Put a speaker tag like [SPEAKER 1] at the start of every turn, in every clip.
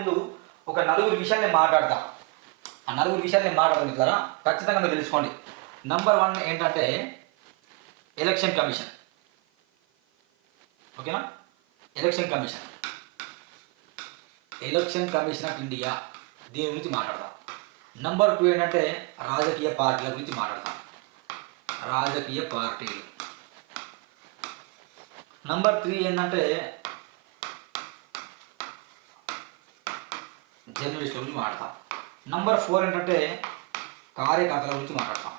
[SPEAKER 1] ముందు ఒక నలుగురు విషయాలు నేను మాట్లాడతా. ఆ నలుగురు విషయాలు నేను మాట్లాడతాను ఇట్లా ఖచ్చితంగా మీరు తెలుసుకోండి. నంబర్ వన్ ఏంటంటే ఎలక్షన్ కమిషన్ ఓకేనా election commission election commission of India దీని గురించి మాట్లాడదాం నంబర్ టూ ఏంటంటే రాజకీయ పార్టీల గురించి మాట్లాడతాం. రాజకీయ పార్టీలు. నంబర్ త్రీ ఏంటంటే జర్నలిస్టుల గురించి మాట్లాడతాం నంబర్ ఫోర్ ఏంటంటే కార్యకర్తల గురించి మాట్లాడతాం.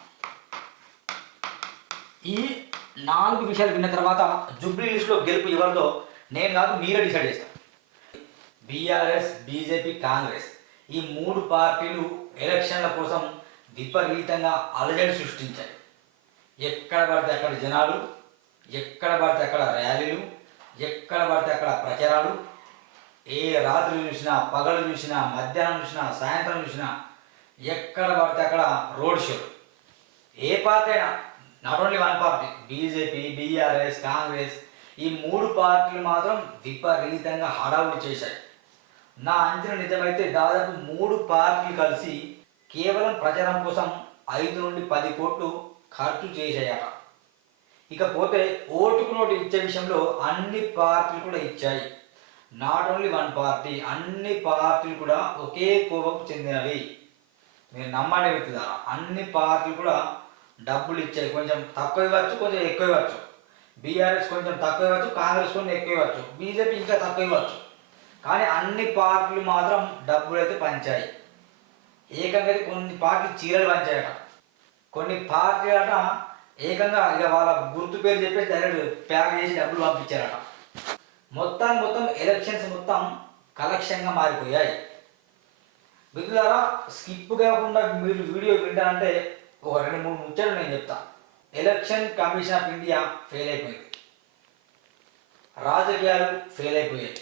[SPEAKER 1] ఈ నాలుగు విషయాలు విన్న తర్వాత జుబ్లీ లిస్టులో గెలుపు ఎవరిదో నేను కాదు మీరే డిసైడ్ చేస్తాను బీఆర్ఎస్ బీజేపీ కాంగ్రెస్ ఈ మూడు పార్టీలు ఎలక్షన్ల కోసం విపరీతంగా అలజడి సృష్టించాయి. ఎక్కడ పడితే అక్కడ జనాలు ఎక్కడ పడితే అక్కడ ర్యాలీలు ఎక్కడ పడితే అక్కడ ప్రచారాలు ఏ రాత్రి చూసినా పగలు చూసినా మధ్యాహ్నం చూసినా సాయంత్రం చూసినా ఎక్కడ పడితే అక్కడ రోడ్ షో. ఏ పార్టీ అయినా not only one party BJP BRS Congress ఈ మూడు పార్టీలు మాత్రం విపరీతంగా హడావుడి చేశాయి. నా అంచనా నిజమైతే దాదాపు మూడు పార్టీలు కలిసి కేవలం ప్రచారం కోసం ఐదు నుండి పది కోట్లు ఖర్చు చేశాయట. ఇకపోతే ఓటుకు నోటు ఇచ్చే విషయంలో అన్ని పార్టీలు కూడా ఇచ్చాయి. నాట్ ఓన్లీ వన్ పార్టీ అన్ని పార్టీలు కూడా ఒకే కోవకు చెందినవి. మీరు నమ్మండి వ్యక్తిదారా అన్ని పార్టీలు కూడా డబ్బులు ఇచ్చాయి కొంచెం తక్కువ ఇవ్వచ్చు కొంచెం ఎక్కువ ఇవ్వచ్చు. బీఆర్ఎస్ కొంచెం తక్కువ ఇవ్వచ్చు కాంగ్రెస్ కొంచెం ఎక్కువ ఇవ్వచ్చు. బీజేపీ ఇంకా తక్కువ ఇవ్వచ్చు. కానీ అన్ని పార్టీలు మాత్రం డబ్బులు అయితే పంచాయి. ఏకంగా అయితే కొన్ని పార్టీ చీరలు పంచాయట. కొన్ని పార్టీలు అట ఏకంగా ఇక వాళ్ళ గుర్తు పేరు చెప్పేసి డైరెక్ట్ ప్యాక్ చేసి డబ్బులు పంపించారట. మొత్తం మొత్తం ఎలక్షన్స్ మొత్తం కలెక్షన్గా మారిపోయాయి. మిత్రులారా స్కిప్ కాకుండా మీరు వీడియో వింటారంటే ఒక రెండు మూడు ముచ్చట్లు నేను చెప్తా. Election commission of India fail అయిపోయింది. రాజకీయాలు ఫెయిల్ అయిపోయాయి.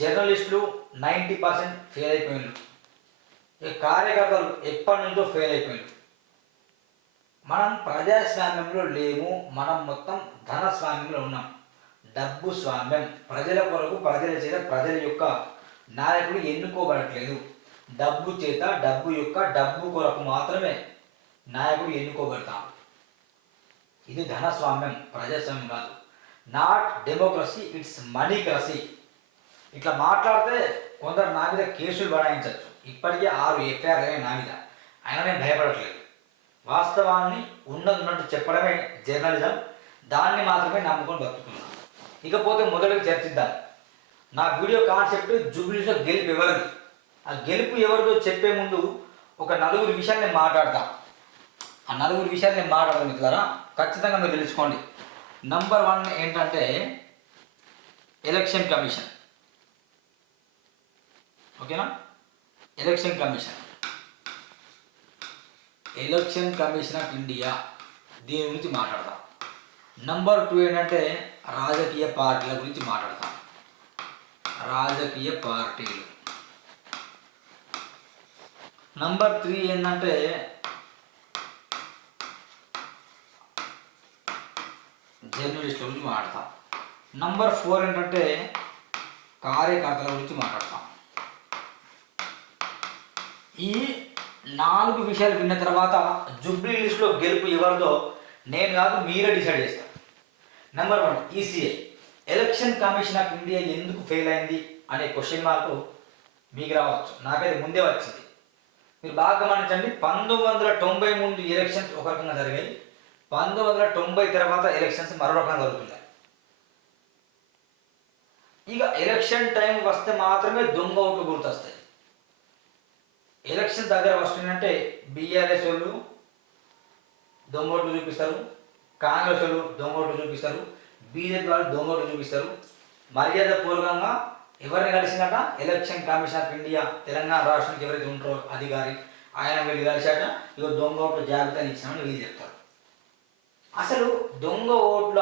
[SPEAKER 1] జర్నలిస్టులు నైంటీ పర్సెంట్ ఫెయిల్ అయిపోయినారు ఈ కార్యకర్తలు ఎప్పటి నుంచో ఫెయిల్ అయిపోయినారు మనం ప్రజాస్వామ్యంలో లేము మనం మొత్తం ధనస్వామ్యంలో ఉన్నాం. డబ్బు స్వామ్యం. ప్రజల కొరకు ప్రజల చేత ప్రజల యొక్క నాయకుడు ఎన్నుకోబడట్లేదు. డబ్బు చేత డబ్బు యొక్క డబ్బు కొరకు మాత్రమే నాయకుడు ఎన్నుకోబడతాం ఇది ధనస్వామ్యం ప్రజాస్వామ్యం కాదు. నాట్ డెమోక్రసీ ఇట్స్ మనీక్రసీ ఇట్లా మాట్లాడితే కొందరు నా మీద కేసులు బడాయించవచ్చు ఇప్పటికే ఆరు ఎఫ్ఐఆర్ అయినా నా మీద. అయినా నేను భయపడట్లేదు. వాస్తవాన్ని ఉన్నది ఉన్నట్టు చెప్పడమే జర్నలిజం. దాన్ని మాత్రమే నమ్ముకొని బతుకుతున్నాను ఇకపోతే మొదటిగా చర్చిద్దాం. నా వీడియో కాన్సెప్ట్ జూబ్లీస్లో గెలుపు ఎవరిది? ఆ గెలుపు ఎవరిదో చెప్పే ముందు ఒక నలుగురు విషయాలు నేను ఆ నలుగురు విషయాలు నేను మాట్లాడదాం మిత్రులారా. ఖచ్చితంగా మీరు తెలుసుకోండి. నంబర్ వన్ ఏంటంటే ఎలక్షన్ కమిషన్ ఓకేనా? Election commission election commission of India దీని గురించి మాట్లాడదాం. నంబర్ టూ ఏంటంటే రాజకీయ పార్టీల గురించి మాట్లాడతాం. రాజకీయ పార్టీలు. నంబర్ త్రీ ఏంటంటే జర్నలిస్టుల గురించి మాట్లాడతాం. నంబర్ ఫోర్ ఏంటంటే కార్యకర్తల గురించి మాట్లాడతాం. ఈ నాలుగు విషయాలు విన్న తర్వాత జుబ్లీ లిస్టులో గెలుపు ఎవరిదో నేను కాదు మీరే డిసైడ్ చేస్తాను number one ECA election commission of India ఎందుకు ఫెయిల్ అయింది అనే క్వశ్చన్ మార్క్ మీకు రావచ్చు. నాకైతే ముందే వచ్చింది. మీరు బాగా గమనించండి పంతొమ్మిది వందల తొంభై ముందు ఎలక్షన్స్ ఒక రకంగా జరిగాయి. పంతొమ్మిది వందల తొంభై తర్వాత ఎలక్షన్స్ మరో రకంగా జరుగుతున్నాయి. ఇక ఎలక్షన్ టైం వస్తే మాత్రమే దొంగ ఓట్లు గుర్తొస్తాయి. ఎలక్షన్ దగ్గర వస్తుందంటే బీఆర్ఎస్ వాళ్ళు దొంగ ఓట్లు చూపిస్తారు. కాంగ్రెస్ వాళ్ళు దొంగ ఓట్లు చూపిస్తారు బీజేపీ వాళ్ళు దొంగోట్లు చూపిస్తారు. మర్యాద పూర్వకంగా ఎవరిని కలిసినాక election commission of India Telangana రాష్ట్రానికి ఎవరైతే ఉంటారో అధికారి ఆయన వెళ్ళి కలిశాక ఇక దొంగ ఓట్లు జాగ్రత్తని ఇచ్చామని వీళ్ళు చెప్తారు. అసలు దొంగ ఓట్ల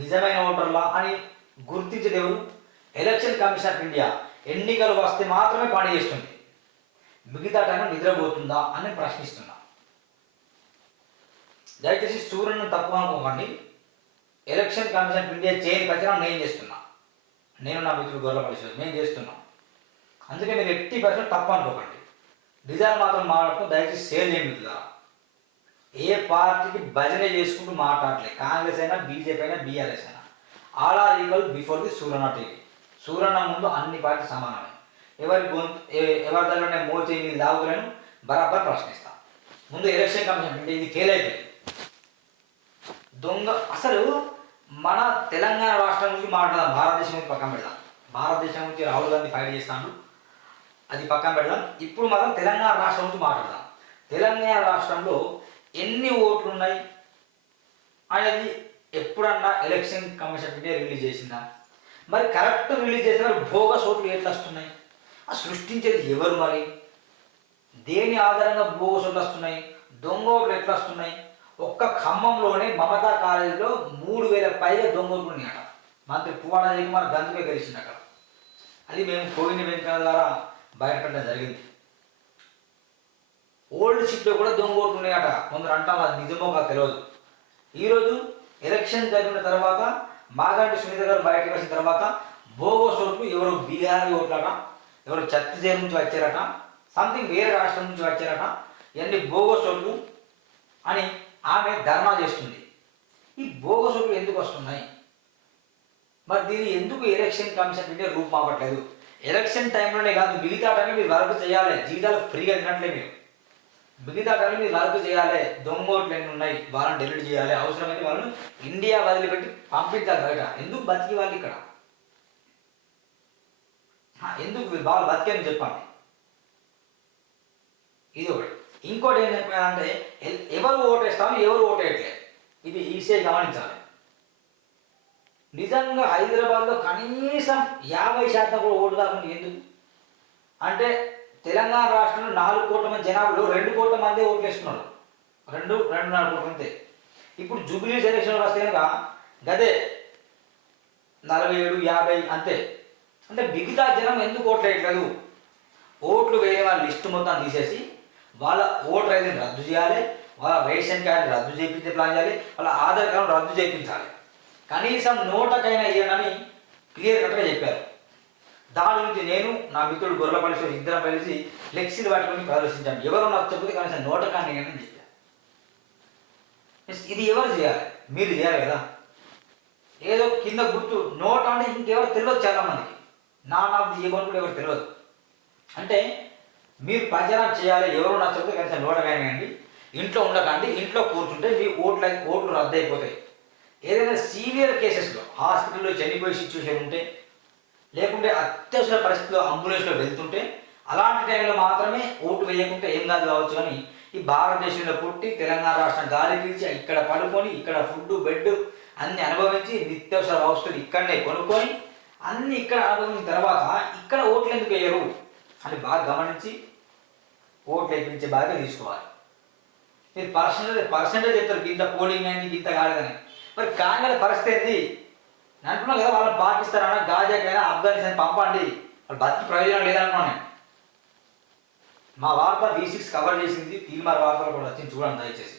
[SPEAKER 1] నిజమైన ఓటర్లా అని గుర్తించేది ఎవరు? ఎలక్షన్ కమిషన్ ఆఫ్ ఇండియా ఎన్నికలు వస్తే మాత్రమే పని చేస్తుంది. మిగతా టైం నిద్రపోతుందా అని ప్రశ్నిస్తున్నారు. దయచేసి సూర్యుని తక్కువ అనుకోకండి. ఎలక్షన్ కమిషన్ ఆఫ్ ఇండియా చేయని ప్రచారం నేను చేస్తున్నా. నేను నా మిత్రుడు గొర్రెల పరిశోధన మేము చేస్తున్నాం. అందుకే మీరు ఎట్టి పర్సెంట్ తప్పు అనుకోకండి. డిజైన్ మాత్రం మాట్లాడుతూ దయచేసి సేల్ చేయండి ఏ పార్టీకి భజన చేసుకుంటూ మాట్లాడలేదు కాంగ్రెస్ అయినా బీజేపీ అయినా బీఆర్ఎస్ అయినా. All are equal before the సూరణ TV. సూర్యన ముందు అన్ని పార్టీ సమానమే. ఎవరి గొంతు ఎవరి దగ్గర నేను మోచి బరాబర్ ప్రశ్నిస్తాను ముందు ఎలక్షన్ కమిషన్ అంటే ఇది ఫెయిల్ అయిపోయింది. దొంగ అసలు మన తెలంగాణ రాష్ట్రం గురించి మాట్లాడదాం. భారతదేశం గురించి పక్కన పెడదాం. భారతదేశం గురించి రాహుల్ గాంధీ ఫైట్ చేస్తాడు. అది పక్కన పెడదాం. ఇప్పుడు మనం తెలంగాణ రాష్ట్రం గురించి మాట్లాడదాం. తెలంగాణ రాష్ట్రంలో ఎన్ని ఓట్లు ఉన్నాయి అనేది ఎప్పుడన్నా ఎలక్షన్ కమిషన్ ఇండియా రిలీజ్ చేసిందా? మరి కరెక్ట్ రిలీజ్ చేసిన భోగస్ ఓట్లు ఎట్లా వస్తున్నాయి? ఆ సృష్టించేది ఎవరు మరి? దేని ఆధారంగా భోగస్ ఓట్లు వస్తున్నాయి? దొంగ ఓట్లు ఎట్లా వస్తున్నాయి? ఒక్క ఖమ్మంలోనే మమతా కాలేజీలో మూడు వేల పైగా దొంగలు ఉన్నాయట. మంత్రి పువ్వాడ జయకుమార్ గంతుగా గెలిచింది అక్కడ అది మేము కోయిన వెంకన్న ద్వారా బయటపడడం జరిగింది. ఓల్డ్ షిప్లో కూడా దొంగోట్లు ఉన్నాయట. కొందరు అంటారు అది నిజమో కాదు తెలియదు ఈరోజు ఎలక్షన్ జరిగిన తర్వాత మాగంటి సునీత గారు బయటకు వచ్చిన తర్వాత బోగోస్ ఓట్లు ఎవరు బీహారీ ఓట్లట ఎవరు ఛత్తీస్గఢ్ నుంచి వచ్చారట సంథింగ్ వేరే రాష్ట్రం నుంచి వచ్చారట. ఇవన్నీ బోగోస్ ఓట్లు అని ఆమె ధర్నా చేస్తుంది. ఈ బోగస్ ఎందుకు వస్తున్నాయి? మరి దీన్ని ఎందుకు ఎలక్షన్ కమిషన్ అంటే రూపుమాపట్లేదు ఎలక్షన్ టైంలోనే కాదు మిగతా టైంలో మీరు వర్క్ చేయాలి. జీతాలు ఫ్రీగా తినట్లే మీరు. మిగతా టైంలో మీరు వర్క్ చేయాలి. దొంగ ఎన్ని ఉన్నాయి? వాళ్ళని డెలిట్ చేయాలి. అవసరమైతే వాళ్ళు ఇండియా వదిలిపెట్టి పంపించాలి బయట. ఎందుకు బతికి వాళ్ళు ఇక్కడ ఎందుకు వాళ్ళు? బతికని చెప్పండి. ఇది ఒకటి. ఇంకోటి ఏం చెప్పారంటే ఎవరు ఓటేస్తాము ఎవరు ఓటేయట్లేదు. ఇది ఈసే గమనించాలి. నిజంగా హైదరాబాద్లో కనీసం యాభై శాతం కూడా ఓటు కాకుండా ఎందుకు? అంటే తెలంగాణ రాష్ట్రంలో నాలుగు కోట్ల మంది జనాభాలో రెండు కోట్ల మంది ఓట్లు వేస్తున్నారు రెండు రెండున్నర కోట్ల అంతే ఇప్పుడు జూబ్లీ సెలక్షన్ వస్తే కనుక గదే నలభై ఏడు యాభై అంతే. అంటే మిగతా జనం ఎందుకు ఓట్లేయట్లేదు? ఓట్లు వేయని వాళ్ళ లిస్టు మొత్తం తీసేసి వాళ్ళ ఓటర్ ఐడిని రద్దు చేయాలి వాళ్ళ రేషన్ కార్డు రద్దు చేయించే ప్లాన్ చేయాలి వాళ్ళ ఆధార్ కార్డు రద్దు చేయించాలి. కనీసం నోటకైనా ఇవ్వనని క్లియర్ కట్గా చెప్పారు. దాని గురించి నేను నా మిత్రుడు గొర్రెల శివ ఇద్దరం కలిసి ఫ్లెక్సీలు పట్టుకొని ప్రదర్శించాం. ఎవరు నచ్చకపోతే కనీసం నోటకాన్ని ఇవ్వనని చెప్పాను ఇది ఎవరు చేయాలి? మీరు చేయాలి కదా. ఏదో కింద గుర్తు నోట అంటే ఇంకెవరు తెలియదు చాలా మందికి నా నాకు ఏమని ఎవరు తెలియదు. అంటే మీరు ప్రచారం చేయాలి ఎవరు నచ్చకపోతే కనీసం నోడగానండి ఇంట్లో ఉండకండి ఇంట్లో కూర్చుంటే మీ ఓట్ల ఓట్లు రద్దు అయిపోతాయి ఏదైనా సీవియర్ కేసెస్లో హాస్పిటల్లో చనిపోయే సిచ్యువేషన్ ఉంటే లేకుంటే అత్యవసర పరిస్థితిలో అంబులెన్స్లో వెళ్తుంటే అలాంటి టైంలో మాత్రమే ఓటు వేయకుంటే ఏం కాదు కావచ్చు కానీ ఈ భారతదేశంలో పుట్టి తెలంగాణ రాష్ట్రం గాలి పీల్చి ఇక్కడ పడుకొని ఇక్కడ ఫుడ్ బెడ్ అన్ని అనుభవించి నిత్యవసర వస్తువులు ఇక్కడనే కొనుక్కొని అన్ని ఇక్కడ అనుభవించిన తర్వాత ఇక్కడ ఓట్లు ఎందుకు వేయరు అని బాగా గమనించి ఓట్లు వేయించే బాగా తీసుకోవాలి. మీరు పర్సెంటేజ్ పర్సంటేజ్ చెప్తారు ఇంత పోలింగ్ అయింది ఇంత కాలేదని. మరి కాంగ్రెస్ పరిస్థితి ఏంది? నేను కదా వాళ్ళని పాకిస్తాన్ అయినా గాజాకైనా ఆఫ్ఘనిస్తాన్ పంపండి. వాళ్ళు బతికి ప్రయోజనం లేదనుకున్నాను మా వార్త వి సిక్స్ కవర్ చేసింది తీర్మార్ వార్తలు కూడా వచ్చింది చూడండి దయచేసి.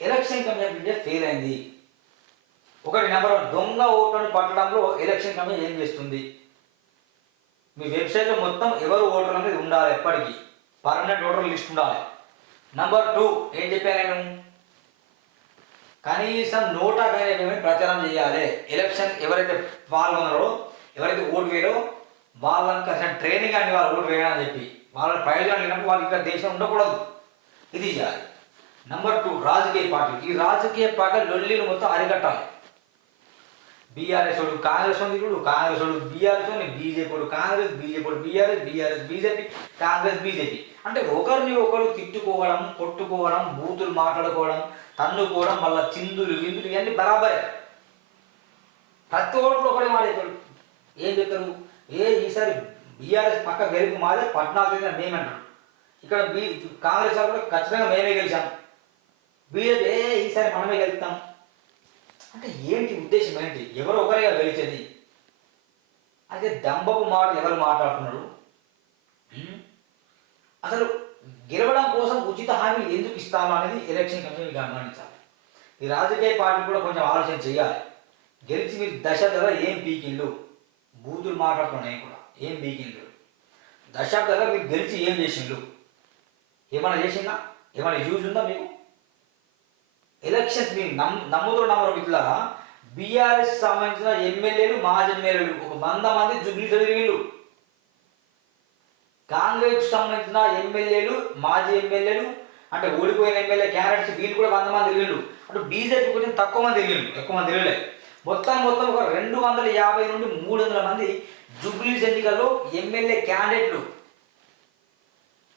[SPEAKER 1] ఎలక్షన్ కమిషన్ ఇండియా ఫెయిల్ అయింది. ఒకటి నెంబర్ వన్ దొంగ ఓట్లను పట్టడంలో ఎలక్షన్ కమిషన్ ఏం చేస్తుంది? మీ వెబ్సైట్లో మొత్తం ఎవరు ఓటర్ అనేది ఉండాలి ఎప్పటికీ. పర్మనెంట్ ఓటర్ లిస్ట్ ఉండాలి. నంబర్ టూ ఏం చెప్పాను నేను? కనీసం నోటాకైనా ఏమేమి ప్రచారం చేయాలి. ఎలక్షన్ ఎవరైతే పాల్గొన్నారో ఎవరైతే ఓటు వేయరో వాళ్ళని కనీసం ట్రైనింగ్ అని వాళ్ళు ఓటు వేయాలని చెప్పి. వాళ్ళ ప్రయోజనం లేనప్పుడు వాళ్ళు ఇక్కడ దేశం ఉండకూడదు. ఇది చేయాలి. నంబర్ టూ రాజకీయ పార్టీలు. ఈ రాజకీయ పార్టీ లొల్లీలు మొత్తం అరికట్టాలి. బీఆర్ఎస్ వాడు కాంగ్రెస్ వాడు కాంగ్రెస్ వాడు బీఆర్ఎస్ బీజేపీ వాడు కాంగ్రెస్ బీజేపీ వాడు BRS BRS BJP Congress BJP అంటే ఒకరిని ఒకరు తిట్టుకోవడం కొట్టుకోవడం బూతులు మాట్లాడుకోవడం తన్నుకోవడం మళ్ళీ చిందులు విందులు ఇవన్నీ బరాబరే. ప్రతి ఒక్కరు ఒకటే మాట్లాడతారు ఏం చెప్తారు? ఏ ఈసారి బీఆర్ఎస్ పక్క గెలుపు మాదే పద్నాలుగు తేదీన మేమంటారు ఇక్కడ బీ కాంగ్రెస్ వాళ్ళు కూడా ఖచ్చితంగా మేమే గెలిచాం. బీజేపీ ఏ ఈసారి మనమే గెలుస్తాం అంటే ఏంటి ఉద్దేశం ఏంటి? ఎవరు ఒకరిగా గెలిచేది. అదే దంబపు మాట ఎవరు మాట్లాడుతున్నారు? అసలు గెలవడం కోసం ఉచిత హామీ ఎందుకు ఇస్తాము అనేది ఎలక్షన్ కమిషన్ గమనించాలి. ఈ రాజకీయ పార్టీ కూడా కొంచెం ఆలోచన చేయాలి. గెలిచి మీరు దశ ధర ఏం పీకిళ్ళు బూతులు మాట్లాడుతున్నాయి కూడా. ఏం పీకిళ్ళు దశాబ్దాలుగా మీరు గెలిచి ఏం చేసిండ్రు? ఏమైనా చేసిందా ఏమైనా యూజ్ ఉందా మీకు? ఎలక్షన్స్ మీరు నమ్ నమ్ముతో నమ్మరు మిత్రులారా? బీఆర్ఎస్ సంబంధించిన ఎమ్మెల్యేలు మాజీ ఎమ్మెల్యేలు ఒక వంద మంది జుబ్లీ చదివిండ్రు. కాంగ్రెస్ సంబంధించిన ఎమ్మెల్యేలు మాజీ ఎమ్మెల్యేలు అంటే ఓడిపోయిన ఎమ్మెల్యే క్యాండిడేట్స్ వీళ్ళు కూడా వంద మంది తిరిగిండు అంటే బీజేపీ కొంచెం తక్కువ మంది తిరిగిండు ఎక్కువ మంది వెళ్ళలే మొత్తం మొత్తం ఒక రెండు వందల యాభై నుండి మూడు వందల మంది జూబ్లీస్ ఎన్నికల్లో ఎమ్మెల్యే క్యాండిడేట్లు.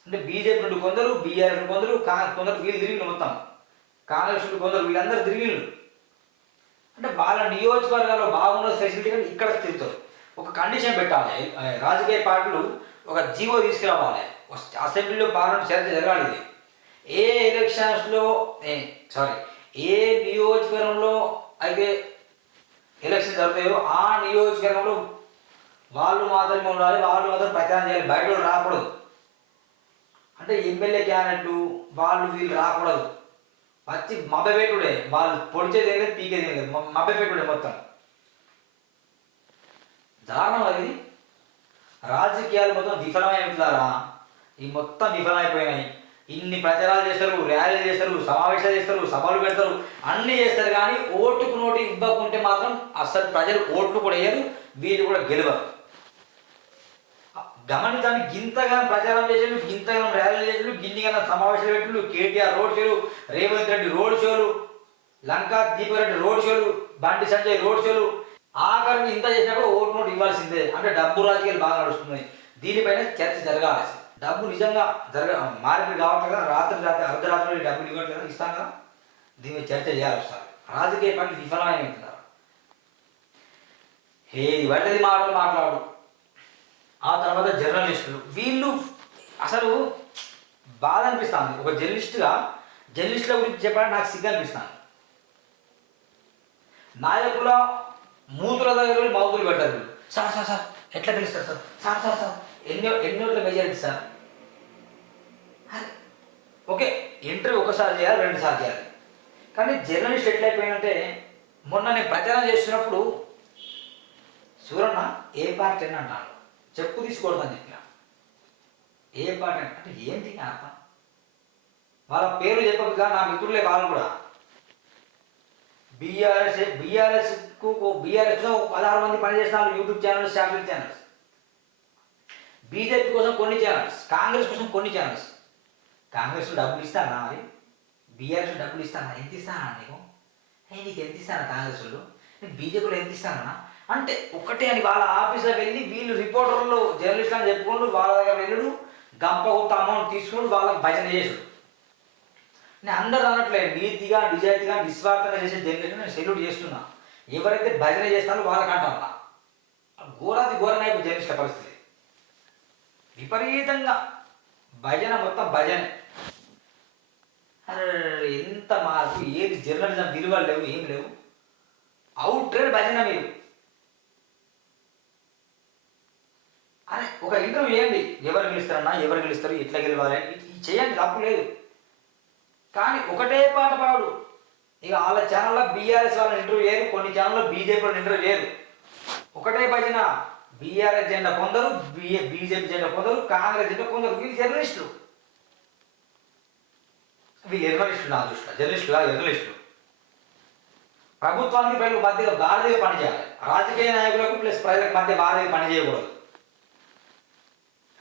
[SPEAKER 1] అంటే బీజేపీ నుండి కొందరు బీఆర్ నుండి కొందరు కొందరు వీళ్ళు తిరిగిండు మొత్తం. కాంగ్రెస్ నుండి కొందరు వీళ్ళందరూ తిరిగిండు అంటే వాళ్ళ నియోజకవర్గాల్లో బాగున్న ఫెసిలిటీ ఇక్కడ తిరుగుతారు ఒక కండిషన్ పెట్టాలి. రాజకీయ పార్టీలు ఒక జీవో తీసుకురావాలి. అసెంబ్లీలో పార్లమెంట్ చర్చ జరగాలి ఇది. ఏ ఎలక్షన్స్లో సారీ ఏ నియోజకవర్గంలో అయితే ఎలక్షన్ జరుగుతాయో ఆ నియోజకవర్గంలో వాళ్ళు మాత్రమే ఉండాలి వాళ్ళు మాత్రం ప్రచారం చేయాలి. బయట కూడా రాకూడదు. అంటే ఎమ్మెల్యే క్యాండిడేట్లు వాళ్ళు వీళ్ళు రాకూడదు. వచ్చి మభ్యపెట్టుడే వాళ్ళు పొడిచేది ఏం లేదు పీకేది ఏం లేదు మభ్యపెట్టుడే మొత్తం. దారుణం అది రాజకీయాలు మొత్తం విఫలమైపోతారా ఈ మొత్తం విఫలమైపోయినాయి. ఇన్ని ప్రచారాలు చేస్తారు ర్యాలీలు చేస్తారు సమావేశాలు చేస్తారు సభలు పెడతారు అన్ని చేస్తారు కానీ ఓటుకు నోటు ఇవ్వకుంటే మాత్రం అసలు ప్రజలు ఓట్లు కూడా వేయరు వీరు కూడా గెలవరు. గమనించాలి గింతగా ప్రచారం చేసాడు గింతగా ర్యాలీలు చేసాడు గిన్నిగా సమావేశాలు పెట్టిండు కేటీఆర్ రోడ్ షోలు రేవంత్ రెడ్డి రోడ్ షోలు లంకా దీపారెడ్డి రోడ్ షోలు బండి సంజయ్ రోడ్ షోలు ఆఖరికి ఇంత చేసినప్పుడు ఓటు నోటు ఇవ్వాల్సిందే. అంటే డబ్బు రాజకీయాలు బాగా నడుస్తున్నాయి. దీనిపైన చర్చ జరగాలి డబ్బు నిజంగా జరగ మార్పిడి కావట్లేదు? కదా రాత్రి రాత్రి అర్ధరాత్రి డబ్బులు ఇవ్వట్లేదు? ఇస్తాం కదా దీని మీద చర్చ చేయాలి ఒకసారి. రాజకీయ పార్టీ విఫలమైపోతున్నారు హే ఇవన్నీ మాటలు మాట్లాడు ఆ తర్వాత జర్నలిస్టులు. వీళ్ళు అసలు బాధ అనిపిస్తుంది. ఒక జర్నలిస్ట్గా జర్నలిస్టుల గురించి చెప్పాలని నాకు సిగ్గు అనిపిస్తాను నాయకుల మూతుల దగ్గర వెళ్ళి మౌతులు పెట్టారు సార్ సార్ సార్ ఎట్లా తెలుస్తారు సార్? సార్ సార్ సార్ ఎన్నో ఎన్నో మెజారిటీ సార్. ఓకే ఇంటర్వ్యూ ఒకసారి చేయాలి రెండు సార్లు చేయాలి. కానీ జర్నలిస్ట్ ఎట్లయిపోయినంటే మొన్న నేను ప్రచారం చేస్తున్నప్పుడు సూరన్న ఏ పార్టీ అని అన్నాడు చెప్పు తీసుకోవద్దని చెప్పిన. ఏ పార్టీ అంటే ఏంటి అర్థం? వాళ్ళ పేరు చెప్పకుండా నా మిత్రులే వాళ్ళు కూడా. బీఆర్ఎస్ బీఆర్ఎస్ బీఆర్ఎస్లో పదహారు మంది పనిచేస్తున్నారు YouTube channels satellite channels BJP కోసం కొన్ని ఛానల్స్ కాంగ్రెస్ కోసం కొన్ని ఛానల్స్ కాంగ్రెస్లో డబ్బులు ఇస్తానా మరి? బీఆర్ఎస్ డబ్బులు ఇస్తానా ఎంత ఇస్తానా నీకు? నీకు ఎంత ఇస్తానా కాంగ్రెస్లో నేను బీజేపీలో ఎంత ఇస్తానా? అంటే ఒకటే అని వాళ్ళ ఆఫీస్లోకి వెళ్ళి వీళ్ళు రిపోర్టర్లు జర్నలిస్ట్ అని చెప్పుకుంటూ వాళ్ళ దగ్గర వెళ్ళడు గంప కొత్త అమౌంట్ తీసుకుంటూ వాళ్ళకి భజన చేసుడు. నేను అందరు అనట్లేదు నీతిగా నిజాయితీగా నిస్వార్థంగా చేసే జర్నలిస్ట్ నేను సెల్యూట్ చేస్తున్నా. ఎవరైతే భజన చేస్తారో వాళ్ళకి అంటున్నా ఘోరాది ఘోరనైపు అయిపోయి పరిస్థితి. విపరీతంగా భజన మొత్తం భజన. అరే ఎంత మార్పు ఏది జర్నలిజం విలువలు లేవు ఏం లేవు. అవుట్ ట్రేడ్ భజన మీరు. అరే ఒక ఇంటర్వ్యూ వేయండి ఎవరు గెలుస్తారన్నా ఎవరు గెలుస్తారు ఎట్లా గెలవాలి చేయండి తప్పు లేదు. కానీ ఒకటే పాట పాడు. ఇక వాళ్ళ ఛానల్లో బీఆర్ఎస్ వాళ్ళని ఇంటర్వ్యూ చేయరు కొన్ని ఛానల్లో బీజేపీ వాళ్ళని ఇంటర్వ్యూ చేయరు. ఒకటే భజన బీఆర్ఎస్ జెండా కొందరు బిఏ బీజేపీ జెండా కొందరు కాంగ్రెస్ జెండా కొందరు. వీళ్ళు జర్నలిస్టులు వీళ్ళు జర్నలిస్టులు నా దృష్టిలో జర్నలిస్టులు కాదు జర్నలిస్టులు ప్రభుత్వానికి ప్రజలకు మధ్య భారతీయ పనిచేయాలి రాజకీయ నాయకులకు ప్లస్ ప్రజలకు మధ్య భారతీయ పని చేయకూడదు.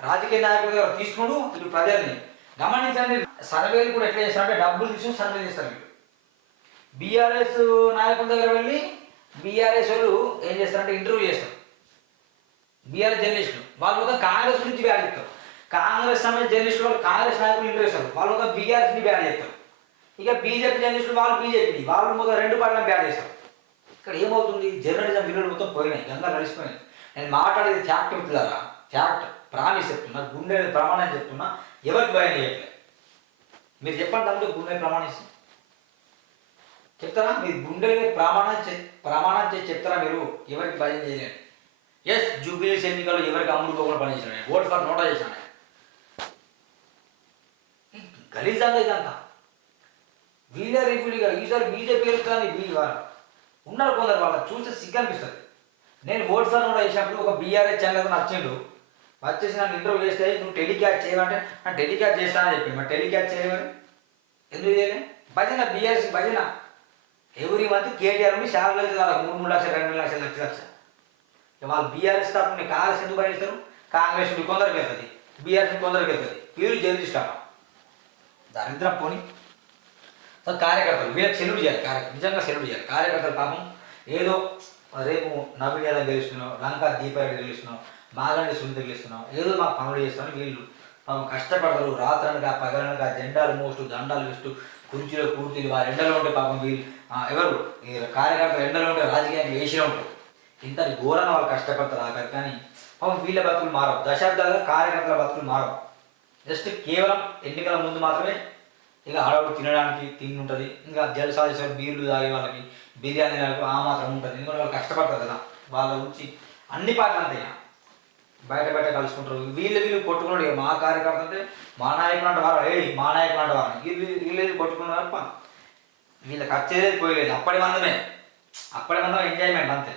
[SPEAKER 1] రాజకీయ నాయకుల దగ్గర తీసుకుడు వీళ్ళు ప్రజల్ని గమనించండి. సర్వేలు కూడా ఎట్లా చేస్తారంటే డబ్బులు తీసుకుని సర్వే చేస్తారు వీళ్ళు. బీఆర్ఎస్ నాయకుల దగ్గర వెళ్ళి బీఆర్ఎస్ వాళ్ళు ఏం చేస్తారంటే ఇంటర్వ్యూ చేస్తారు. బీఆర్ఎస్ జర్నలిస్టులు వాళ్ళు మొత్తం కాంగ్రెస్ నుంచి బ్యాడ్ చేస్తారు. కాంగ్రెస్ సంబంధించిన జర్నలిస్టులు వాళ్ళు కాంగ్రెస్ నాయకులు ఇంటర్వ్యూ చేస్తారు. వాళ్ళు మొత్తం బీఆర్ఎస్ని బ్యాడ్ చేస్తారు. ఇక బీజేపీ జర్నలిస్టులు వాళ్ళు బీజేపీని వాళ్ళు మొత్తం రెండు పార్టీలను బ్యాడ్ చేస్తారు. ఇక్కడ ఏమవుతుంది? జర్నలిజం విలువలు మొత్తం పోయినాయి. గంగా నడిచిపోయినాయి నేను మాట్లాడేది ఫ్యాక్ట్ మిత్రులారా? ఫ్యాక్ట్ ప్రామిస్ చెప్తున్నా. గుండె ప్రమాణం చెప్తున్నా. ఎవరికి భయం చేయట్లేదు? మీరు చెప్పండి అందులో గుండె ప్రమాణిస్తుంది ప్రమాణిస్తే చెప్తారా? మీరు గుండె ప్రమాణం చే- ప్రమాణం చేసి చెప్తారా మీరు? ఎవరికి భయం చేయలేదు ఎస్ జూబ్లీస్ ఎన్నికల్లో ఎవరికి అమ్ముడు పోకుండా పనిచేసిన ఓట్ ఫర్ నోటా చేశాను గలీజంగా ఇదంతా. వీళ్ళే రివ్యూలుగా ఈసారి బీజేపీ వెళ్తాను బీ ఉన్నారు కొందరు వాళ్ళ చూస్తే సిగ్గు అనిపిస్తుంది నేను ఓట్ ఫర్ నోటా చేసినప్పుడు ఒక బీఆర్ఎస్ ఛానల్ నచ్చిండు. వచ్చేసి నన్ను ఇంటర్వ్యూ చేస్తే నువ్వు టెలికాస్ట్ చేయమంటే నేను టెలికాస్ట్ చేస్తానని చెప్పి మరి టెలికాస్ట్ చేయమని ఎందుకు చేయలే? భజన బీఆర్సీ భజన. ఎవరి మంత్ కేటీఆర్ నుండి వాళ్ళకి మూడు మూడు లక్షలు రెండు లక్షలు లక్ష లక్ష. వాళ్ళు బీఆర్ఎస్ తరఫున కాంగ్రెస్ ఎందుకు భరిస్తారు కాంగ్రెస్ నుండి కొందరికి వెళ్తుంది బీఆర్ఎస్ కొందరికి వెళ్తుంది వీళ్ళు జర్నలిస్ట్ అమ్మ దరిద్రం పోని. కార్యకర్తలు వీళ్ళకి సెల్యూట్ చేయాలి కార్య నిజంగా సెల్యూట్ చేయాలి. కార్యకర్తలు పాపం ఏదో రేపు నవీన్ యాదవ్ గెలుస్తున్నావు లంకా దీపారెడ్డి గెలుస్తున్నావు మాగండి సునీత గెలుస్తున్నావు ఏదో మాకు పనులు చేస్తున్నాం వీళ్ళు పాపం కష్టపడతారు. రాత్రనగా పగలనగా జెండాలు మోస్తూ దండాలు వేస్తూ కుర్చీలో కూర్చుని వారు ఎండలో ఉంటే పాపం వీళ్ళు ఎవరు? కార్యకర్తలు ఎండలో ఉంటే రాజకీయానికి వేసిన ఉంటారు ఇంత ఘోరంగా వాళ్ళు కష్టపడతారు ఆఖరి కానీ పాపం వీళ్ళ బతుకులు మారవు. దశాబ్దాలుగా కార్యకర్తల బతుకులు మారవు. జస్ట్ కేవలం ఎన్నికల ముందు మాత్రమే ఇక ఆడవాళ్ళు తినడానికి తిండి ఉంటుంది ఇంకా జలసా చేసే బీర్లు తాగే వాళ్ళకి బిర్యానీ తాగే ఆ మాత్రం ఉంటుంది. ఎందుకంటే వాళ్ళు కష్టపడతారు కదా. వాళ్ళ గురించి అన్ని పాటలు అంతే బయట బయట కలుసుకుంటారు. వీళ్ళు వీళ్ళు కొట్టుకున్నాడు మా కార్యకర్త అంటే మా నాయకులు అంటే వారు ఏ మా నాయకులు అంటే వారు వీళ్ళు వీళ్ళు కొట్టుకున్నారు తప్ప వీళ్ళకి వచ్చేది పోయలేదు. అప్పటి మందమే. అప్పటి మందం ఎంజాయ్మెంట్ అంతే.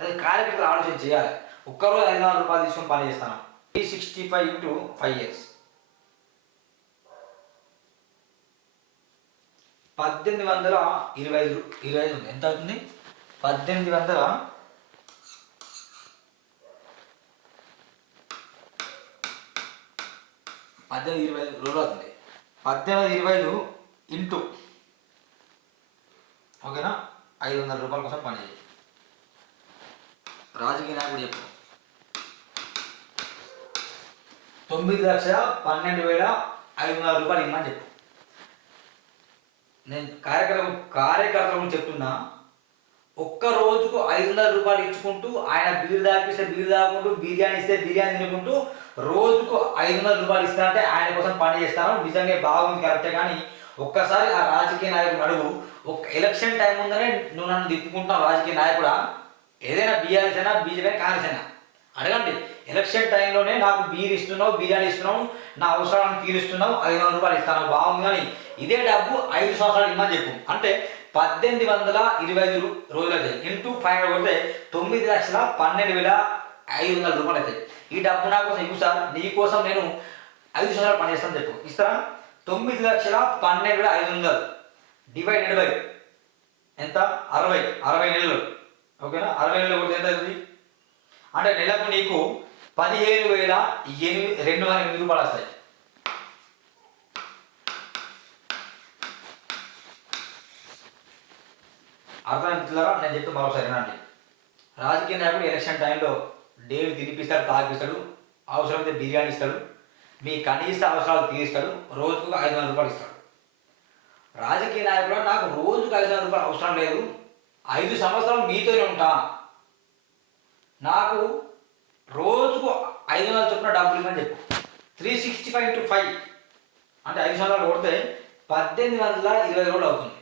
[SPEAKER 1] అదే కార్యకర్తలు ఆలోచన చేయాలి. ఒక్కరోజు ఐదు వందల రూపాయలు తీసుకొని పని చేస్తాను. Three sixty five into five years పద్దెనిమిది వందల ఇరవై ఐదు ఇరవై ఐదు ఎంత అవుతుంది? పద్దెనిమిది వందల పద్దెనిమిది ఇరవై ఐదు రోజులు అవుతుంది. పద్దెనిమిది ఇరవై ఐదు ఇంటూ ఓకేనా? ఐదు వందల రూపాయల కోసం పని చేయి. రాజకీయ నాయకుడు చెప్పు. తొమ్మిది లక్షల పన్నెండు వేల ఐదు వందల రూపాయలు ఇమ్మని చెప్పు. నేను కార్యకర్త కార్యకర్తలకు చెప్తున్నా ఒక్క రోజుకు ఐదు వందల రూపాయలు ఇచ్చుకుంటూ ఆయన బీరు దాపిస్తే బీరు దాకుంటూ బిర్యానీ ఇస్తే బిర్యానీ తినుకుంటూ రోజుకు ఐదు వందల రూపాయలు ఇస్తానంటే ఆయన కోసం పని చేస్తాను. నిజంగా బాగుంది కరెక్టే కానీ ఒక్కసారి ఆ రాజకీయ నాయకుడు అడుగు ఒక ఎలక్షన్ టైం ఉందనే నువ్వు నన్ను తిప్పుకుంటున్నావు రాజకీయ నాయకుడా? ఏదైనా బీఆర్ఎస్ అయినా బీజేపీ కాంగ్రెస్ అయినా. అడగండి ఎలక్షన్ టైంలోనే నాకు బీర్ ఇస్తున్నావు బిర్యానీ ఇస్తున్నావు నా అవసరాలను తీరుస్తున్నావు ఐదు వందల రూపాయలు ఇస్తాను బాగుంది కానీ ఇదే డబ్బు ఐదు సంవత్సరాలు ఇమ్మని చెప్పు. అంటే పద్దెనిమిది వందల ఇరవై ఐదు రోజులు అవుతాయి ఇంటూ ఫైవ్ కొడితే తొమ్మిది లక్షల పన్నెండు వేల ఐదు వందల రూపాయలు అవుతాయి ఈ డబ్బు నా కోసం ఇవ్వు సార్. నీ కోసం నేను ఐదు సంవత్సరాలు పనిచేస్తాను చెప్పు. ఇస్తారా? తొమ్మిది లక్షల పన్నెండు ఐదు వందలు. డివైడెడ్ బై ఎంత? అరవై. అరవై నెలలు. ఓకేనా? అరవై నెలలు కూడా ఎంత అవుతుంది? అంటే నెలకు నీకు పదిహేను వేల ఎనిమిది రెండు వందల ఎనిమిది రూపాయలు వస్తాయి. అర్థం నేను చెప్తే మరోసారి రాజకీయ నాయకుడు ఎలక్షన్ టైంలో డేలు తినిపిస్తాడు తాగిస్తాడు అవసరమైతే బిర్యానీ ఇస్తాడు మీ కనీస అవసరాలు తీరుస్తాడు రోజుకు ఐదు వందల రూపాయలు ఇస్తాడు. రాజకీయ నాయకుడు నాకు రోజుకు ఐదు వందల రూపాయలు అవసరం లేదు ఐదు సంవత్సరాలు మీతోనే ఉంటా. నాకు రోజుకు ఐదు వందల చొప్పున డబ్బులు ఇవ్వని చెప్పు. Three sixty five into five అంటే ఐదు సంవత్సరాలు కొడితే పద్దెనిమిది వందల ఇరవై రోజులు అవుతుంది.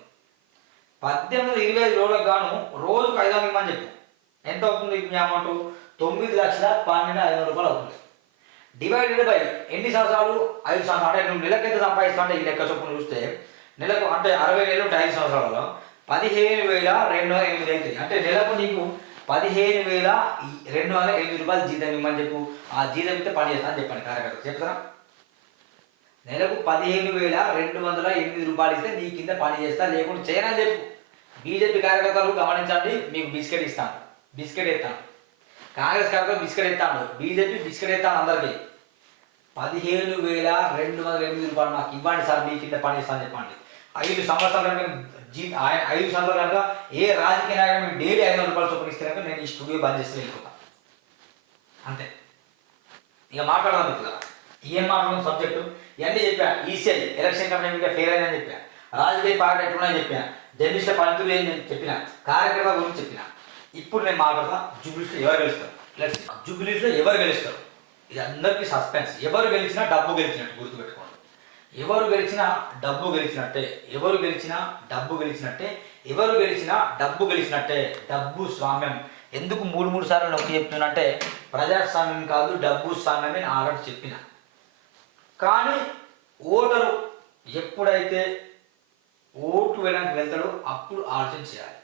[SPEAKER 1] పద్దెనిమిది వందల ఇరవై ఐదు రోజులకు గాను రోజుకు ఐదు వందలు ఇవ్వని చెప్పు. ఎంత అవుతుంది మీ అమౌంట్? తొమ్మిది లక్షల పన్నెండు ఐదు వందల రూపాయలు అవుతుంది. డివైడెడ్ బై ఎన్ని సంవత్సరాలు? ఐదు సంవత్సరాలు. అంటే నువ్వు నెలకు ఎంత సంపాదిస్తావు? అంటే ఈ లెక్క చొప్పున చూస్తే నెలకు అంటే అరవై వేలు ఉంటాయి ఐదు సంవత్సరాలలో. పదిహేను వేల రెండు వందల ఎనిమిది అవుతుంది అంటే నెలకు నీకు పదిహేను వేల ఈ- రెండు వందల ఎనిమిది రూపాయలు జీతం ఇమ్మని చెప్పు. ఆ జీతం ఇస్తే పని చేస్తా అని చెప్పండి కార్యకర్త చెప్తారా? నెలకు పదిహేను వేల రెండు వందల ఎనిమిది రూపాయలు ఇస్తే నీ కింద పని చేస్తా లేకుండా చేయనని చెప్పు. బీజేపీ కార్యకర్తలు గమనించండి మీకు బిస్కెట్ ఇస్తాను. బిస్కెట్ ఇస్తాను కాంగ్రెస్ కార్యక్రమం బిస్కెట్ బీజేపీ బిస్కెట్ ఇస్తాను అందరికీ పదిహేను వేల రెండు వందల ఎనిమిది రూపాయలు మాకు ఇవ్వండి సార్ మీ కింద పనిచేస్తాను చెప్పండి. ఐదు సంవత్సరాలు జీ ఐదు సంవత్సరాలు కనుక ఏ రాజకీయ నాయకుడు మీరు డైలీ ఐదు వందల రూపాయలు చొప్పున ఇస్తే నేను ఈ స్టూడియో బంద్ చేసి వెళ్ళిపోతాను అంతే. ఇక మాట్లాడదాం ఇప్పుడు. ఏం మాట్లాడడం సబ్జెక్టు? ఇవన్నీ చెప్పా. ఈసీఐ ఎలక్షన్ కమిషన్ ఇంకా ఫెయిల్ అయిందని చెప్పా. రాజకీయ పార్టీ ఎట్లున్నాయని చెప్పిన జర్నలిస్ట్ పనితులు ఏం చెప్పిన. కార్యకర్త గురించి చెప్పిన. ఇప్పుడు నేను మాట్లాడతా జూబ్లీస్లో ఎవరు గెలుస్తారు? లెట్స్ జూబ్లీస్లో ఎవరు గెలుస్తారు? ఇది అందరికీ సస్పెన్స్ ఎవరు గెలిచినా డబ్బు గెలిచినట్టు గుర్తుపెట్టుకోండి. ఎవరు గెలిచినా డబ్బు గెలిచినట్టే ఎవరు గెలిచినా డబ్బు గెలిచినట్టే ఎవరు గెలిచినా డబ్బు గెలిచినట్టే డబ్బు స్వామ్యం. ఎందుకు మూడు మూడు సార్లు నొక్కి చెప్తున్నంటే ప్రజాస్వామ్యం కాదు డబ్బు స్వామ్యమే ఆల్రెడీ చెప్పిన. కానీ ఓటరు ఎప్పుడైతే ఓటు వేయడానికి వెళ్తాడో అప్పుడు ఆలోచన చేయాలి.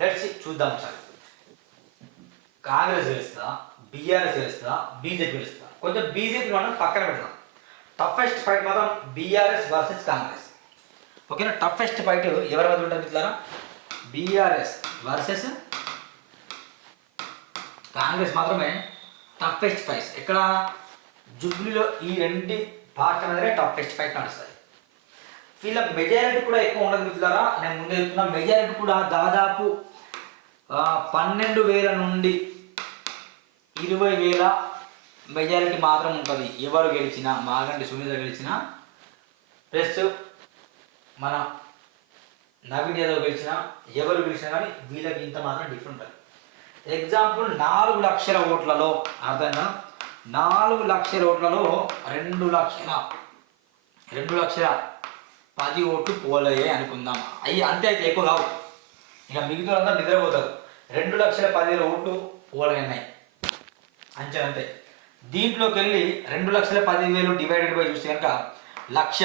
[SPEAKER 1] లెట్స్ చూద్దాం సార్ కాంగ్రెస్ వేస్తా బీఆర్ఎస్ వేస్తా బీజేపీ వేస్తా కొంచెం బీజేపీ మనం పక్కన పెడదాం. టఫెస్ట్ ఫైట్ మాత్రం బీఆర్ఎస్ వర్సెస్ కాంగ్రెస్. ఓకేనా? టఫెస్ట్ ఫైట్ ఎవరి మధ్య ఉంటుంది మిత్రులారా? బీఆర్ఎస్ వర్సెస్ కాంగ్రెస్ మాత్రమే టఫెస్ట్ ఫైట్స్ ఇక్కడ జూబ్లీలో ఈ రెండు పార్టీ మీదనే టఫెస్ట్ ఫైట్ నడుస్తుంది వీళ్ళ మెజారిటీ కూడా ఎక్కువ ఉండదు మిత్రులారా. నేను ముందు చెప్తున్నా మెజారిటీ కూడా దాదాపు పన్నెండు వేల నుండి ఇరవై వేల మెజారిటీ మాత్రం ఉంటుంది. ఎవరు గెలిచినా మాగంటి సునీత గెలిచినా ప్లస్ మన నవీన్ యాదవ్ గెలిచినా ఎవరు గెలిచినా కానీ వీళ్ళకి ఇంత మాత్రం డిఫరెంట్ ఉంటుంది. ఎగ్జాంపుల్ నాలుగు లక్షల ఓట్లలో అర్థంగా నాలుగు లక్షల ఓట్లలో రెండు లక్షల రెండు లక్షల పది ఓట్లు పోలయ్యాయి అనుకుందాం. అవి అంతే అయితే ఎక్కువ కావు. ఇక మిగతా అంతా నిద్రపోతారు. రెండు లక్షల పదివేల ఓట్లు ఓలైనాయి అంతే అంతే. దీంట్లోకి వెళ్ళి రెండు లక్షల పదివేలు డివైడెడ్ బై చూస్తే కనుక లక్ష.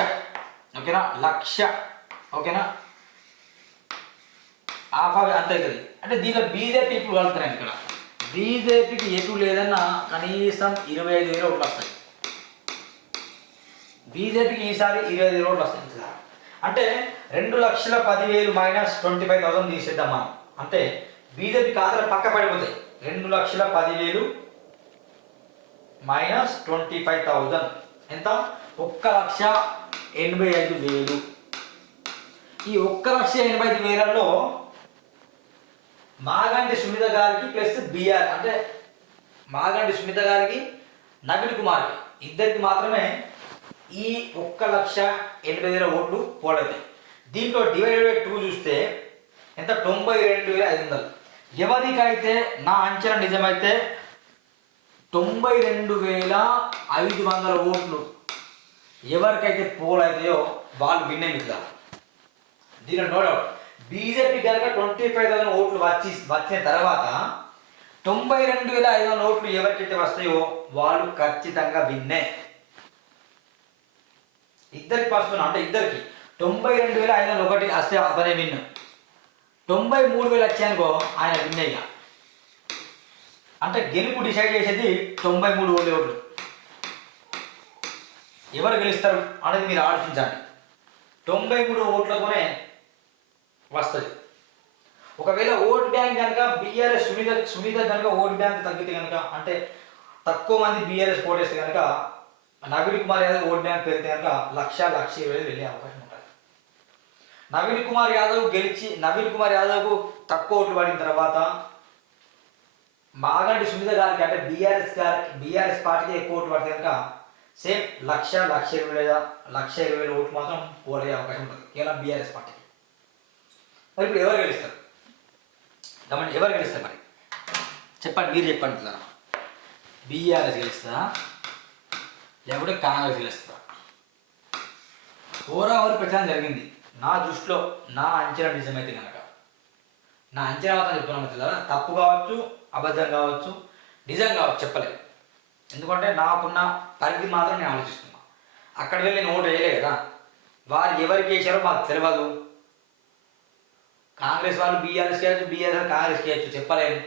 [SPEAKER 1] ఓకేనా? లక్ష. ఓకేనా? హాఫ్ ఆఫ్ అంతే కదా. అంటే దీంట్లో బీజేపీ ఇప్పుడు కలుగుతున్నాయి ఇక్కడ. బీజేపీకి ఎటు లేదన్నా కనీసం ఇరవై ఐదు వేలు ఓట్లు వస్తాయి. బీజేపీకి ఈసారి ఇరవై ఐదు ఓట్లు వస్తాయి. అంటే రెండు లక్షల పదివేలు మైనస్ ట్వంటీ ఫైవ్ థౌసండ్ తీసేద్దాం మనం అంటే బీజేపీ ఖాతాలు పక్క పడిపోతాయి రెండు లక్షల పదివేలు మైనస్ ట్వంటీ ఫైవ్ థౌజండ్. ఎంత? ఒక్క లక్ష ఎనభై ఐదు వేలు. ఈ ఒక్క లక్ష ఎనభై ఐదు వేలలో మాగంటి సునీత గారికి ప్లస్ బీఆర్ అంటే మాగంటి సునీత గారికి నవీన్ కుమార్కి. ఇద్దరికి మాత్రమే ఈ ఒక్క లక్ష ఎనభై వేల ఓట్లు పోలవుతాయి. దీంట్లో డివైడెడ్ బై టూ చూస్తే ఎంత? తొంభై రెండు వేల ఐదు వందలు. ఎవరికైతే నా అంచనా నిజమైతే తొంభై రెండు వేల ఐదు వందల ఓట్లు ఎవరికైతే పోల్ అవుతాయో వాళ్ళు విన్ అయింది దీని నో డౌట్. బీజేపీ కనుక ట్వంటీ ఫైవ్ థౌసండ్ ఓట్లు వచ్చి వచ్చిన తర్వాత తొంభై రెండు వేల ఐదు వందల ఓట్లు ఎవరికైతే వస్తాయో వాళ్ళు ఖచ్చితంగా విన్నే ఇద్దరికి వస్తున్నా అంటే ఇద్దరికి తొంభై రెండు వేల ఐదు వందల ఒకటి వస్తే అతనే విన్ను తొంభై మూడు వేలు వచ్చాయనుకో ఆయన విన్ అయ్యా. అంటే గెలుపు డిసైడ్ చేసేది తొంభై మూడు ఓట్లు ఓట్లు ఎవరు గెలుస్తారు అనేది మీరు ఆలోచించాలి తొంభై మూడు ఓట్లతోనే వస్తుంది. ఒకవేళ ఓట్ బ్యాంక్ కనుక బీఆర్ఎస్ సునీత సునీత కనుక ఓట్ బ్యాంక్ తగ్గితే కనుక అంటే తక్కువ మంది బీఆర్ఎస్ ఓటేస్తే కనుక నవీన్ కుమార్ యాదవ్ ఓట్ బ్యాంక్ పెరిగితే కనుక లక్ష లక్ష ఇరవై వెళ్ళే అవకాశం నవీన్ కుమార్ యాదవ్ గెలిచి నవీన్ కుమార్ యాదవ్కు తక్కువ ఓట్లు పడిన తర్వాత మాగంటి సునీత గారికి అంటే బీఆర్ఎస్ గారికి బీఆర్ఎస్ పార్టీకి ఎక్కువ ఓట్లు పడితే కనుక సేమ్ లక్ష లక్ష ఇరవై వేల లక్ష ఇరవై వేల ఓట్లు మాత్రం పోలే అవకాశం ఉంటుంది కేవలం బీఆర్ఎస్ పార్టీకి మరి ఇప్పుడు ఎవరు గెలుస్తారు? గమని ఎవరు గెలుస్తారు మరి? చెప్పండి మీరు చెప్పండి ఇట్లా బీఆర్ఎస్ గెలుస్తుందా? లేకపోతే కాంగ్రెస్ గెలుస్తుందా? ఓవరాల్ ప్రచారం జరిగింది. నా దృష్టిలో నా అంచనా నిజమైతే కనుక నా అంచనా మాత్రం చెప్తున్నాను కదా తప్పు కావచ్చు అబద్ధం కావచ్చు నిజం కావచ్చు చెప్పలేదు ఎందుకంటే నాకున్న పరిధి మాత్రం నేను ఆలోచిస్తున్నా. అక్కడ వెళ్ళి నేను ఓటు వేయలే కదా. వారు ఎవరికి వేసారో మాకు తెలియదు కాంగ్రెస్ వాళ్ళు బీఆర్ఎస్ చేయొచ్చు బీఆర్ఎస్ కాంగ్రెస్ చేయొచ్చు చెప్పలేను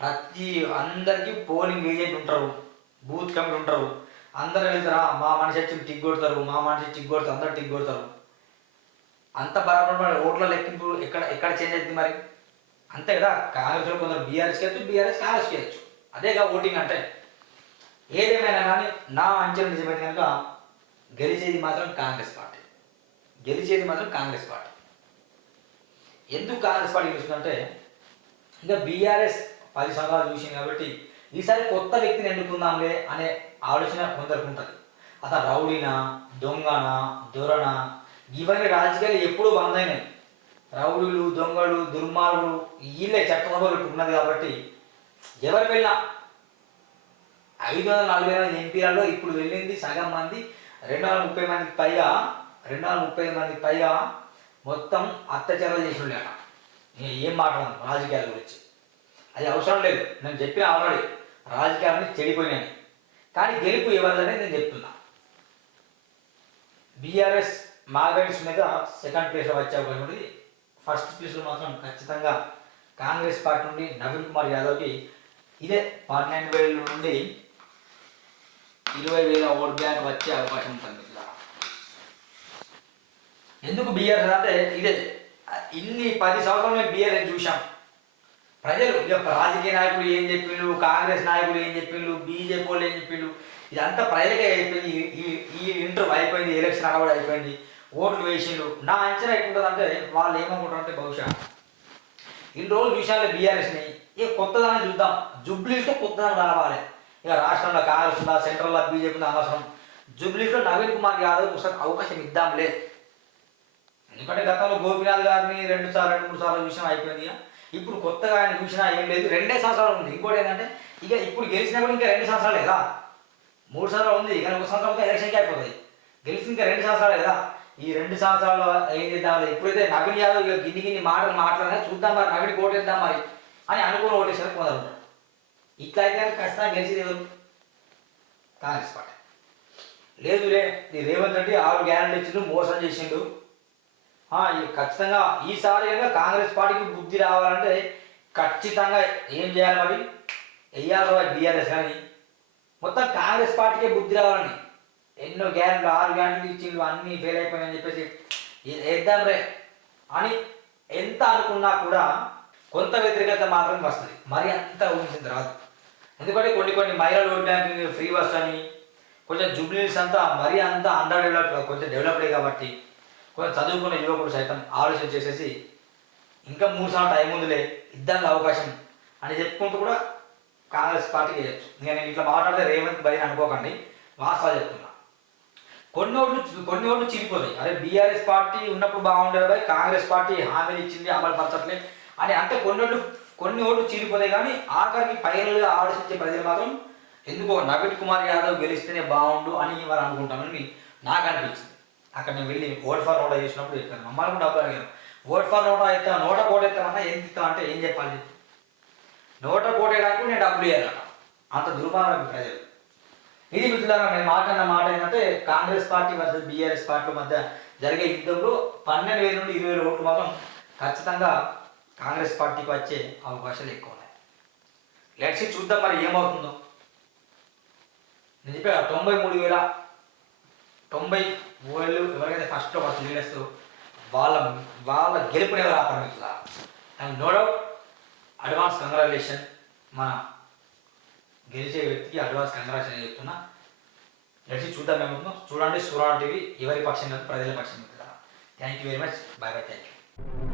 [SPEAKER 1] ప్రతి అందరికీ పోలింగ్ ఏజెంట్ ఉంటారు బూత్ కమిటీ ఉంటారు. అందరూ వెళ్తారా మా మనిషి వచ్చి టిక్ కొడతారు మా మనిషి టిక్ కొడతారు అందరు టిక్ కొడతారు. అంత బరాబర్ మరి ఓట్ల లెక్కింపు ఎక్కడ ఎక్కడ చేంజ్ అవుతుంది మరి? అంతే కదా? కాంగ్రెస్లో కొందరు బీఆర్ఎస్ చేయొచ్చు బీఆర్ఎస్ కాంగ్రెస్ చేయొచ్చు అదేగా ఓటింగ్ అంటే. ఏదేమైనా కానీ నా అంచనా నిజమైతే కనుక గెలిచేది మాత్రం కాంగ్రెస్ పార్టీ. గెలిచేది మాత్రం కాంగ్రెస్ పార్టీ. ఎందుకు కాంగ్రెస్ పార్టీ గెలుస్తుందంటే ఇంకా బీఆర్ఎస్ పది సంవత్సరాలు చూసింది కాబట్టి ఈసారి కొత్త వ్యక్తిని ఎన్నుకుందాంలే అనే ఆలోచన కొందరికి ఉంటుంది. అతను రౌడీనా దొంగనా దొరనా ఇవన్నీ రాజకీయాలు ఎప్పుడూ బంద్ అయినాయి రౌడులు దొంగలు దుర్మార్గులు వీళ్ళే చట్టసభలు ఉన్నది కాబట్టి ఎవరు వెళ్ళినా ఐదు వందల నలభై మంది ఎంపీలలో ఇప్పుడు వెళ్ళింది సగం మంది రెండు వందల ముప్పై మందికి పైగా రెండు వందల ముప్పై మందికి పైగా మొత్తం అత్యాచారాలు చేసి ఉండేట నేను ఏం మాట్లాడను రాజకీయాల గురించి. అది అవసరం లేదు. నేను చెప్పిన ఆల్రెడీ రాజకీయాలని చెడిపోయినాయి. కానీ గెలుపు ఎవరిదనే నేను చెప్తున్నా. బీఆర్ఎస్ మార్గరెట్స్ మీద సెకండ్ ప్లేస్లో వచ్చే అవకాశం ఉంది. ఫస్ట్ ప్లేస్లో మాత్రం ఖచ్చితంగా కాంగ్రెస్ పార్టీ నుండి నవీన్ కుమార్ యాదవ్కి ఇదే పన్నెండు వేల నుండి ఇరవై వేల ఓట్ బ్యాంక్ వచ్చే అవకాశం ఉంటుంది. ఎందుకు బీఆర్ఎస్ అంటే ఇదే ఇన్ని పది సంవత్సరాలు మేము బీఆర్ఎస్ చూసాం ప్రజలు ఇక రాజకీయ నాయకులు ఏం చెప్పిండు కాంగ్రెస్ నాయకులు ఏం చెప్పిండు బీజేపీ వాళ్ళు ఏం చెప్పిండు ఇదంతా ప్రజలకే అయిపోయింది. ఈ- ఈ ఇంటర్ అయిపోయింది ఎలక్షన్ అడవడం అయిపోయింది. ఓట్లు వేసిండు. నా అంచనా ఎట్లుంటుందంటే వాళ్ళు ఏమనుకుంటారంటే బహుశా ఇన్ని రోజులు చూసాలి బీఆర్ఎస్ని ఇక కొత్తదాన్ని చూద్దాం. జుబ్లీస్లో కొత్తదాన్ని రావాలి. ఇక రాష్ట్రంలో కాంగ్రెస్ ఉందా సెంట్రల్లో బీజేపీ ఉందా అనవసరం. జుబ్లీస్లో నవీన్ కుమార్ యాదవ్ ఒకసారి అవకాశం ఇద్దాంలే. ఎందుకంటే గతంలో గోపినాథ్ గారిని రెండు సార్లు రెండు మూడు సార్లు చూసినా అయిపోయింది ఇక. ఇప్పుడు కొత్తగా ఆయన చూసినా ఏం లేదు. రెండే సంవత్సరాలు ఉంది. ఇంకోటి ఏంటంటే ఇక ఇప్పుడు గెలిచినా కూడా ఇంకా రెండు సంవత్సరాలు కదా. మూడు సంవత్సరాలు ఉంది. కానీ ఒక సంవత్సరం ఎలక్షన్కి అయిపోతుంది గెలిచి ఇంకా రెండు సంవత్సరాలు కదా. ఈ రెండు సంవత్సరాలు ఏం చేద్దాం ఎప్పుడైతే నవీన్ యాదవ్ ఇక గిన్ని గిన్ని మాటలు మాట్లాడినా చూద్దాం మరి నవీన్ ఓటేద్దాం మరి అని అనుకుని ఓటేసారు కొందరు ఇట్లా అయితే ఖచ్చితంగా గెలిచేది ఎవరు? కాంగ్రెస్ పార్టీ. లేదులే ఈ రేవంత్ రెడ్డి ఆరు గ్యారెంటీ ఇచ్చిండు మోసం చేసిండు. ఖచ్చితంగా ఈసారి కనుక కాంగ్రెస్ పార్టీకి బుద్ధి రావాలంటే ఖచ్చితంగా ఏం చేయాలి మరి? వెయ్యాలి బీఆర్ఎస్ కానీ. మొత్తం కాంగ్రెస్ పార్టీకే బుద్ధి రావాలని. ఎన్నో గ్యారెంట్లు ఆరు గ్యారెంట్లు ఇచ్చిండ్రు అన్నీ ఫెయిల్ అయిపోయాయని చెప్పేసి వేద్దాం రే. అని ఎంత అనుకున్నా కూడా కొంత వ్యతిరేకత మాత్రం వస్తుంది. మరి అంత ఊహించింది రాదు. ఎందుకంటే కొన్ని కొన్ని మైరల్ ఓట్ బ్యాంకింగ్ ఫ్రీ బస్ అని కొంచెం జూబ్లీస్ అంతా మరీ అంతా అండర్ డెవలప్ కొంచెం డెవలప్డే కాబట్టి కొంచెం చదువుకున్న యువకుడు సైతం ఆలోచన చేసేసి ఇంకా మూడు సార్లు టైం ఉందిలే ఇద్దాం అవకాశం అని చెప్పుకుంటూ కూడా కాంగ్రెస్ పార్టీకి ఇంకా నేను ఇట్లా మాట్లాడితే రేవంత్ భయ్ అనుకోకండి వాస్తవాలు చెప్తున్నాను కొన్ని ఓట్లు కొన్ని ఓట్లు చిరిగిపోతాయి అరే బీఆర్ఎస్ పార్టీ ఉన్నప్పుడు బాగుండేది భయ్ కాంగ్రెస్ పార్టీ హామీలు ఇచ్చింది అమలు పరచట్లే అని అంటే కొన్ని ఓట్లు కొన్ని ఓట్లు చీలిపోతాయి కానీ ఆఖరికి ఫైనల్గా ఆలోచించే ప్రజలు మాత్రం ఎందుకో నవీన్ కుమార్ యాదవ్ గెలిస్తేనే బాగుండు అని వారు అనుకుంటానని నాకు అనిపించింది. అక్కడ నేను వెళ్ళి ఓట్ ఫర్ నోటా చేసినప్పుడు చెప్పాను. మమ్మల్ని కూడా డబ్బులు అడిగాను. ఓట్ ఫర్ నోటా ఎత్తాను నోట కోట ఏం ఎంత అంటే ఏం చెప్పాలి నోట కోట వేయడానికి నేను డబ్బులు ఇవ్వాలట అంత దుర్మార్గం ప్రజలు. ఇది మిత్రులారా నేను మాట్లాడిన మాట ఏంటంటే Congress party versus BRS party మధ్య జరిగే యుద్ధంలో పన్నెండు వేల నుండి ఇరవై వేల ఓట్లు మాత్రం ఖచ్చితంగా కాంగ్రెస్ పార్టీకి వచ్చే అవకాశాలు ఎక్కువ ఉన్నాయి. లెట్స్ చూద్దాం మరి ఏమవుతుందో. నేను చెప్పా తొంభై మూడు వేల తొంభై వేలు ఎవరికైతే ఫస్ట్ ఫస్ట్ లీడర్స్ వాళ్ళ వాళ్ళ గెలుపుని ఎవరు ఆపరు and no doubt advance congratulation మన గెలిచే వ్యక్తికి అడ్వాన్స్ కంగ్రాచులేషన్ చెప్తున్నా. నడిచి చూద్దాం మేము చూడండి సూరాన్ టీవీ ఎవరి పక్షం కాదు ప్రజల పక్షం thank you very much bye bye thank you